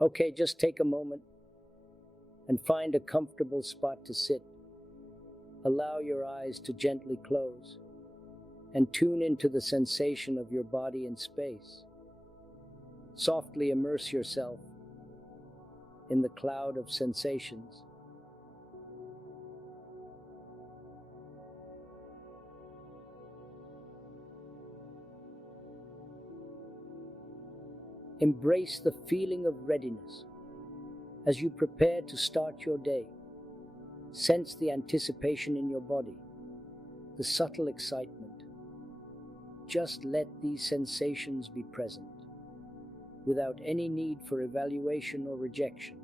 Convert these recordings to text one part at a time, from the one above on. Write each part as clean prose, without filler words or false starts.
Okay, just take a moment and find a comfortable spot to sit. Allow your eyes to gently close and tune into the sensation of your body in space. Softly immerse yourself in the cloud of sensations. Embrace the feeling of readiness as you prepare to start your day. Sense the anticipation in your body, the subtle excitement. Just let these sensations be present, without any need for evaluation or rejection.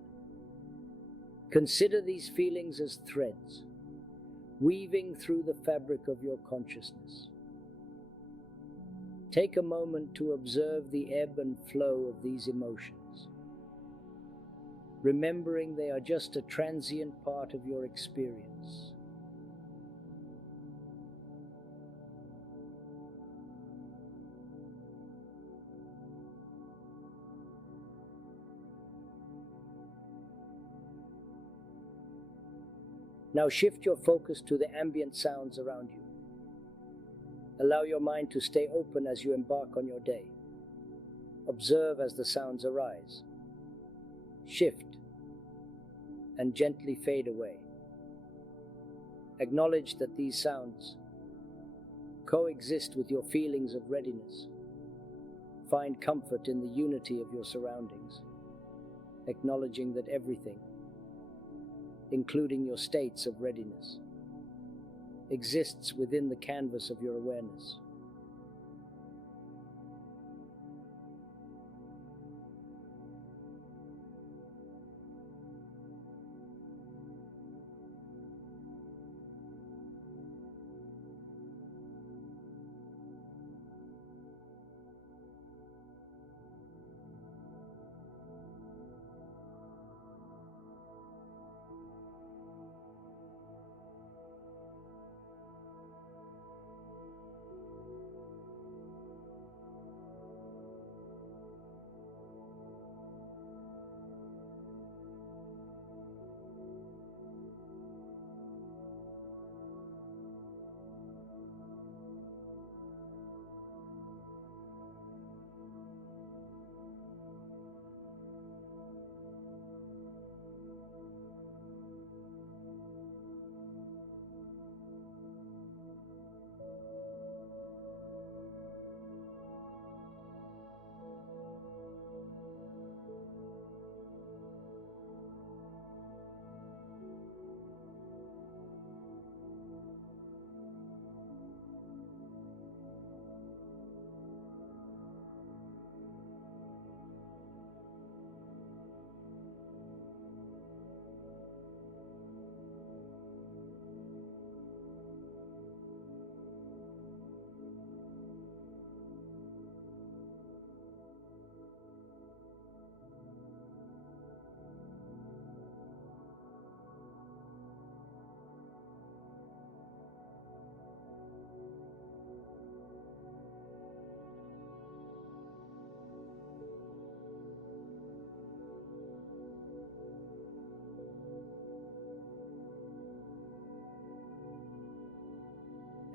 Consider these feelings as threads, weaving through the fabric of your consciousness. Take a moment to observe the ebb and flow of these emotions, remembering they are just a transient part of your experience. Now shift your focus to the ambient sounds around you. Allow your mind to stay open as you embark on your day. Observe as the sounds arise, shift, and gently fade away. Acknowledge that these sounds coexist with your feelings of readiness. Find comfort in the unity of your surroundings, acknowledging that everything, including your states of readiness, exists within the canvas of your awareness.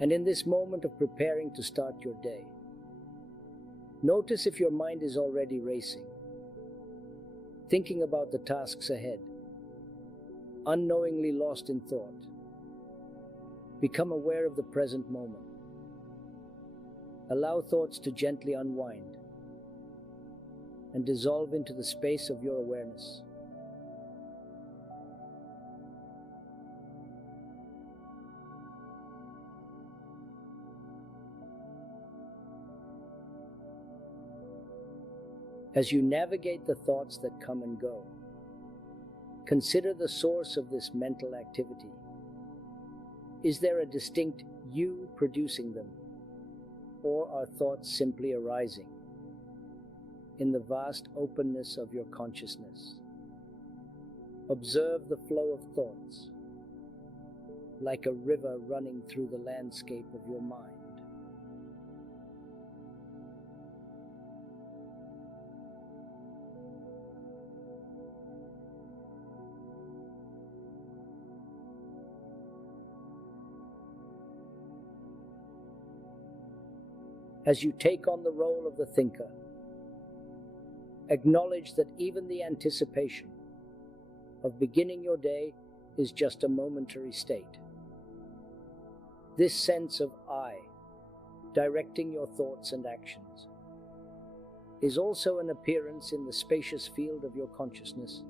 And in this moment of preparing to start your day, notice if your mind is already racing, thinking about the tasks ahead, unknowingly lost in thought. Become aware of the present moment. Allow thoughts to gently unwind and dissolve into the space of your awareness. As you navigate the thoughts that come and go, consider the source of this mental activity. Is there a distinct you producing them, or are thoughts simply arising in the vast openness of your consciousness? Observe the flow of thoughts, like a river running through the landscape of your mind. As you take on the role of the thinker, acknowledge that even the anticipation of beginning your day is just a momentary state. This sense of I, directing your thoughts and actions, is also an appearance in the spacious field of your consciousness.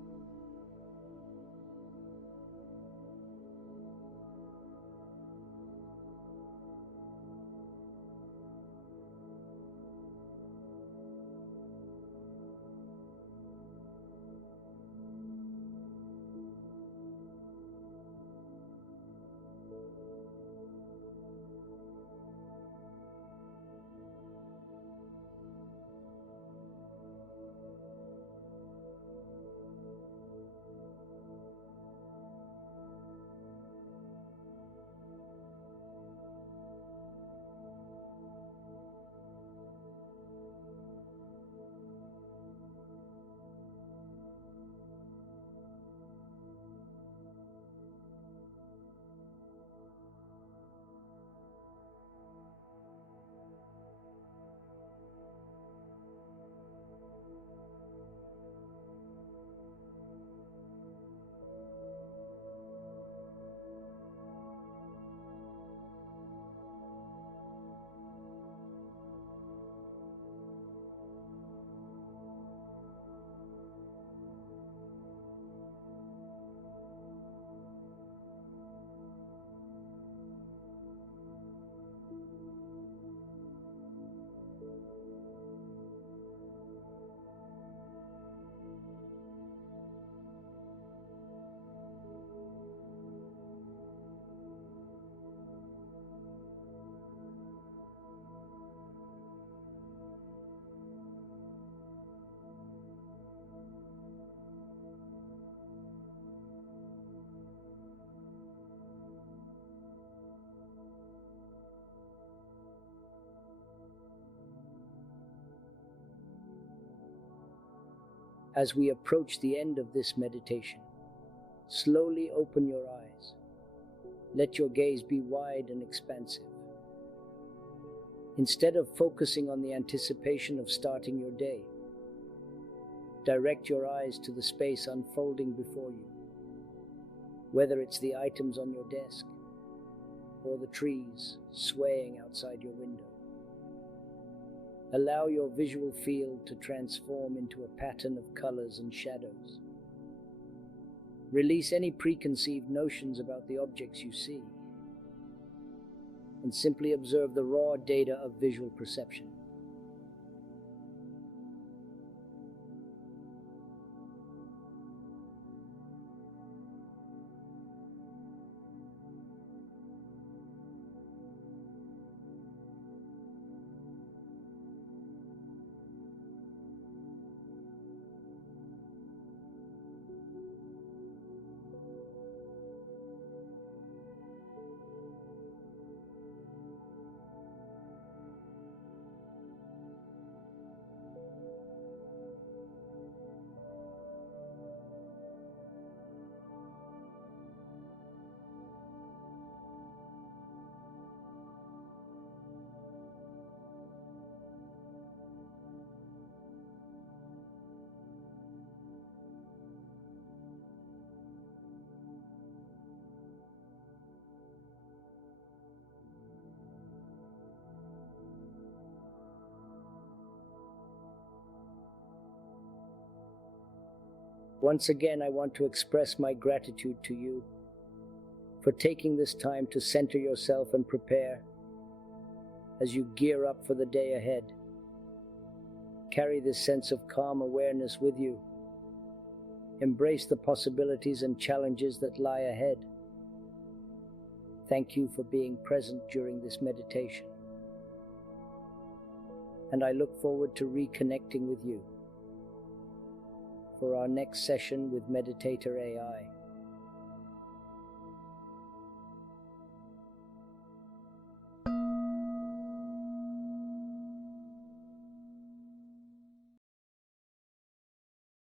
As we approach the end of this meditation, slowly open your eyes. Let your gaze be wide and expansive. Instead of focusing on the anticipation of starting your day, direct your eyes to the space unfolding before you. Whether it's the items on your desk or the trees swaying outside your window. Allow your visual field to transform into a pattern of colors and shadows. Release any preconceived notions about the objects you see, and simply observe the raw data of visual perception. Once again, I want to express my gratitude to you for taking this time to center yourself and prepare as you gear up for the day ahead. Carry this sense of calm awareness with you. Embrace the possibilities and challenges that lie ahead. Thank you for being present during this meditation. And I look forward to reconnecting with you for our next session with Meditator AI.